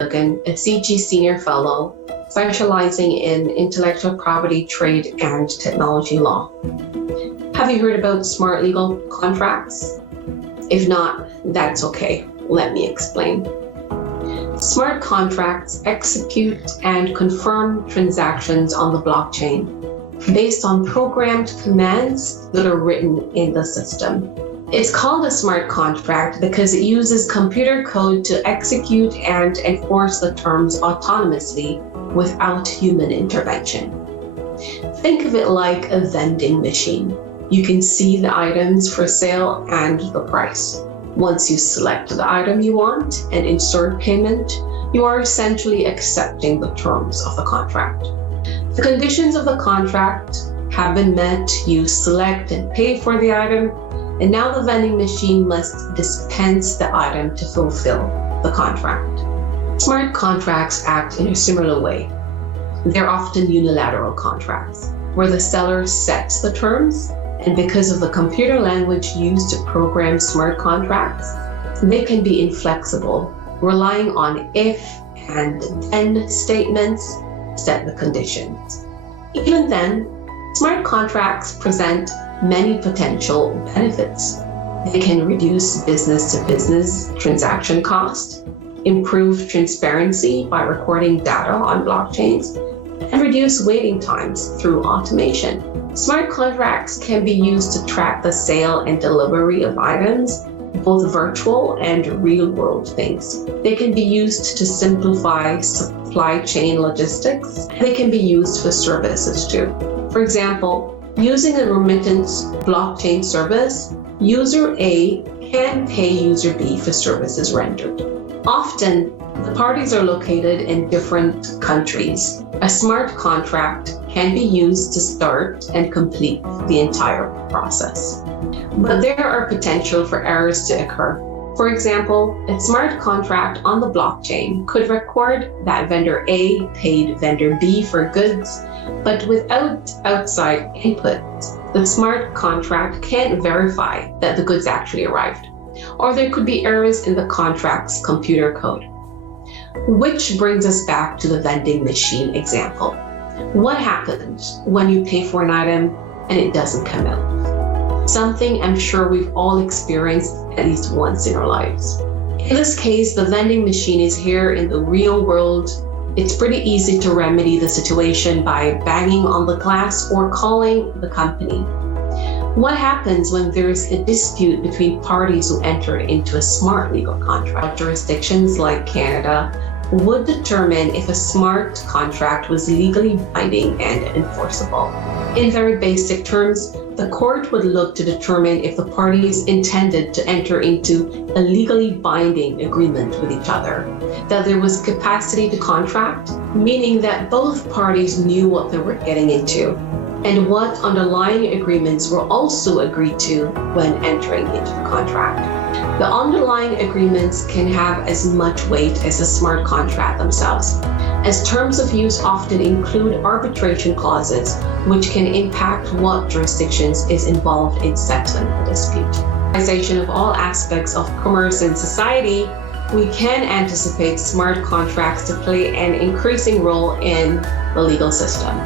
Logan, a CG Senior Fellow, specializing in intellectual property, trade, and technology law. Have you heard about smart legal contracts? If not, that's okay. Let me explain. Smart contracts execute and confirm transactions on the blockchain based on programmed commands that are written in the system. It's called a smart contract because it uses computer code to execute and enforce the terms autonomously without human intervention. Think of it like a vending machine. You can see the items for sale and the price. Once you select the item you want and insert payment, you are essentially accepting the terms of the contract. The conditions of the contract have been met, you select and pay for the item, and now the vending machine must dispense the item to fulfill the contract. Smart contracts act in a similar way. They're often unilateral contracts, where the seller sets the terms, and because of the computer language used to program smart contracts, they can be inflexible, relying on if and then statements to set the conditions. Even then, smart contracts present many potential benefits. They can reduce business-to-business transaction costs, improve transparency by recording data on blockchains, and reduce waiting times through automation. Smart contracts can be used to track the sale and delivery of items, both virtual and real-world things. They can be used to simplify supply chain logistics. They can be used for services too. For example, using a remittance blockchain service, user A can pay user B for services rendered. Often, the parties are located in different countries. A smart contract can be used to start and complete the entire process. But there are potential for errors to occur. For example, a smart contract on the blockchain could record that vendor A paid vendor B for goods, but without outside input, the smart contract can't verify that the goods actually arrived. Or there could be errors in the contract's computer code. Which brings us back to the vending machine example. What happens when you pay for an item and it doesn't come out? Something I'm sure we've all experienced at least once in our lives. In this case, the vending machine is here in the real world. It's pretty easy to remedy the situation by banging on the glass or calling the company. What happens when there's a dispute between parties who enter into a smart legal contract? Jurisdictions like Canada would determine if a smart contract was legally binding and enforceable. In very basic terms, the court would look to determine if the parties intended to enter into a legally binding agreement with each other, that there was capacity to contract, meaning that both parties knew what they were getting into, and what underlying agreements were also agreed to when entering into the contract. The underlying agreements can have as much weight as the smart contract themselves, as terms of use often include arbitration clauses, which can impact what jurisdictions is involved in settling the dispute. Organization of all aspects of commerce and society, we can anticipate smart contracts to play an increasing role in the legal system.